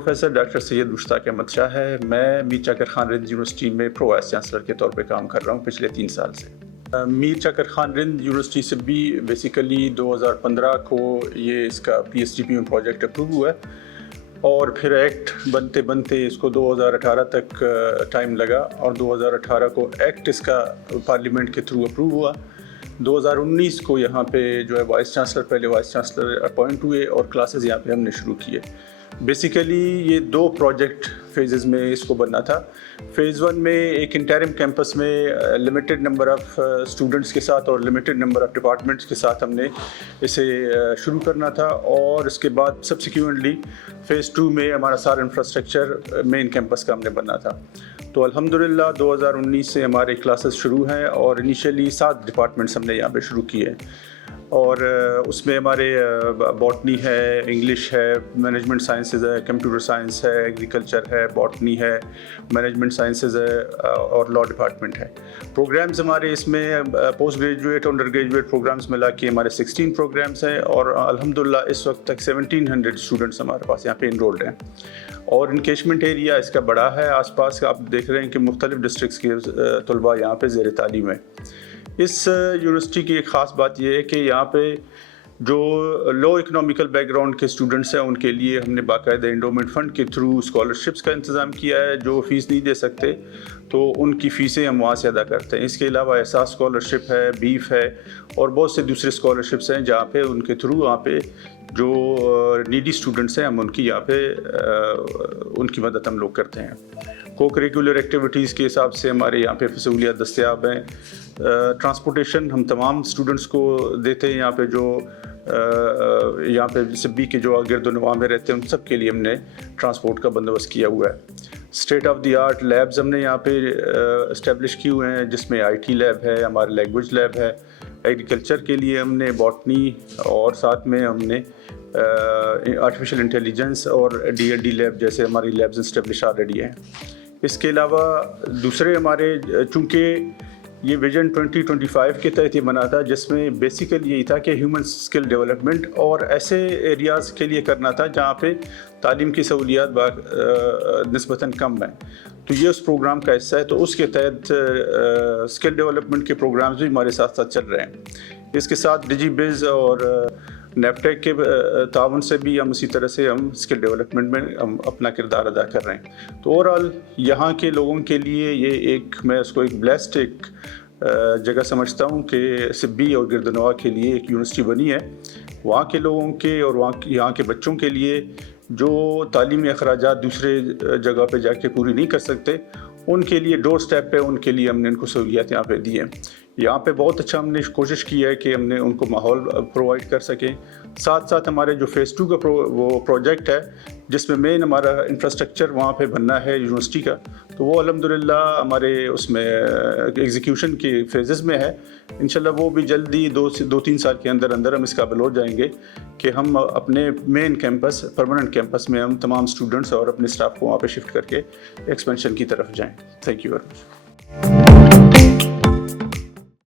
Professor doctor Syed Mushtaq Ahmad Shah है। मैं मीर चाकर खान रिंद यूनिवर्सिटी में प्रो वाइस चांसलर के तौर पे काम कर रहा हूँ पिछले 3 साल से। मीर चाकर खान रिंद यूनिवर्सिटी से भी बेसिकली 2015 को ये इसका PSDP प्रोजेक्ट अप्रूव हुआ है और फिर एक्ट बनते बनते इसको 2018 तक टाइम लगा और 2018 को एक्ट इसका पार्लियामेंट के थ्रू अप्रूव हुआ। 2019 को यहाँ पे जो है वाइस चांसलर, पहले वाइस चांसलर अपॉइंट हुए और क्लासेस यहाँ पे हमने शुरू किए। बेसिकली ये 2 प्रोजेक्ट फेजेस में इसको बनना था। फ़ेज़ 1 में एक इंटरिम कैंपस में लिमिटेड नंबर ऑफ़ स्टूडेंट्स के साथ और लिमिटेड नंबर ऑफ़ डिपार्टमेंट्स के साथ हमने इसे शुरू करना था और इसके बाद सब्सिक्वेंटली फ़ेज़ 2 में हमारा सारा इंफ्रास्ट्रक्चर मेन कैंपस का हमने बनना था। तो अल्हम्दुलिल्लाह 2019 से हमारे क्लासेस शुरू हैं और इनिशियली 7 डिपार्टमेंट्स हमने यहाँ पे शुरू किए और उसमें हमारे बॉटनी है, इंग्लिश है, मैनेजमेंट साइंसेज है, कंप्यूटर साइंस है, एग्रीकल्चर है, बॉटनी है, मैनेजमेंट साइंसेज है और लॉ डिपार्टमेंट है। प्रोग्राम्स हमारे इसमें post graduate, under graduate programmes मिला के हमारे 16 प्रोग्राम्स हैं और अल्हम्दुलिल्लाह इस वक्त तक 1700 स्टूडेंट्स हमारे पास यहाँ पे इनरोल्ड हैं और इनकेशमेंट एरिया इसका बड़ा है। आसपास आप देख रहे हैं कि मुख्तलिफ डिस्ट्रिक्ट्स के तलबा यहाँ पे ज़ेर तालीम है। इस यूनिवर्सिटी की एक ख़ास बात यह है कि यहाँ पे जो लो इकोनॉमिकल बैकग्राउंड के स्टूडेंट्स हैं उनके लिए हमने बाकायदा एंडोमेंट फ़ंड के थ्रू स्कॉलरशिप्स का इंतज़ाम किया है। जो फ़ीस नहीं दे सकते तो उनकी फ़ीसें हम वहाँ से अदा करते हैं। इसके अलावा एहसास स्कॉलरशिप है, बीफ है और बहुत से दूसरे स्कॉलरशिप्स हैं जहाँ पे उनके थ्रू वहाँ पे जो नीडी स्टूडेंट्स हैं हम उनकी यहाँ पे उनकी मदद हम लोग करते हैं। को करिकुलर एक्टिविटीज़ के हिसाब से हमारे यहाँ पे फसूलियात दस्तयाब हैं। ट्रांसपोर्टेशन हम तमाम स्टूडेंट्स को देते हैं। यहाँ पे जो यहाँ पे सभी के जो गिरदोनवा में रहते हैं उन सब के लिए हमने ट्रांसपोर्ट का बंदोबस्त किया हुआ है। State of the art labs हमने यहाँ पे इस्टेब्लिश किए हुए हैं जिसमें IT लैब है, हमारा लैंग्वेज लैब है, एग्रीकल्चर के लिए हमने बॉटनी और साथ में हमने आर्टिफिशियल इंटेलिजेंस और D&D लैब जैसे हमारी लैब्स इस्टेब्लिश ऑलरेडी हैं। इसके अलावा दूसरे हमारे चूँकि ये विजन 2025 के तहत ये बना था जिसमें बेसिकली यही था कि ह्यूमन स्किल डेवलपमेंट और ऐसे एरियाज़ के लिए करना था जहाँ पे तालीम की सहूलियात निस्बतन कम है। तो ये उस प्रोग्राम का हिस्सा है। तो उसके तहत स्किल डेवलपमेंट के प्रोग्राम्स भी हमारे साथ साथ चल रहे हैं। इसके साथ डिजीबिज़ और नेपटेक के ताउन से भी हम इसी तरह से हम स्किल डेवलपमेंट में हम अपना किरदार अदा कर रहे हैं। तो ओवरऑल यहाँ के लोगों के लिए ये एक मैं उसको एक ब्लेस्ड एक जगह समझता हूँ कि सिब्बी और गिरदनवा के लिए एक यूनिवर्सिटी बनी है। वहाँ के लोगों के और यहाँ के बच्चों के लिए जो तालीमी अखराजात दूसरे जगह पे जाके पूरी नहीं कर सकते उनके लिए डोर स्टेप पे उनके लिए हमने उनको सहूलियात यहाँ पे दी हैं। यहाँ पे बहुत अच्छा हमने कोशिश की है कि हमने उनको माहौल प्रोवाइड कर सकें। साथ साथ हमारे जो फ़ेज़ 2 का वो प्रोजेक्ट है जिसमें मेन हमारा इंफ्रास्ट्रक्चर वहाँ पे बनना है यूनिवर्सिटी का, तो वो अल्हम्दुलिल्लाह हमारे उसमें एग्जीक्यूशन के फेजेस में है। इंशाल्लाह वो भी जल्दी 2-3 साल के अंदर अंदर हम इस काबिल हो जाएंगे कि हम अपने मेन कैंपस, परमानेंट कैंपस में हम तमाम स्टूडेंट्स और अपने स्टाफ को वहाँ पे शिफ्ट करके एक्सपेंशन की तरफ जाएँ। Thank you very much.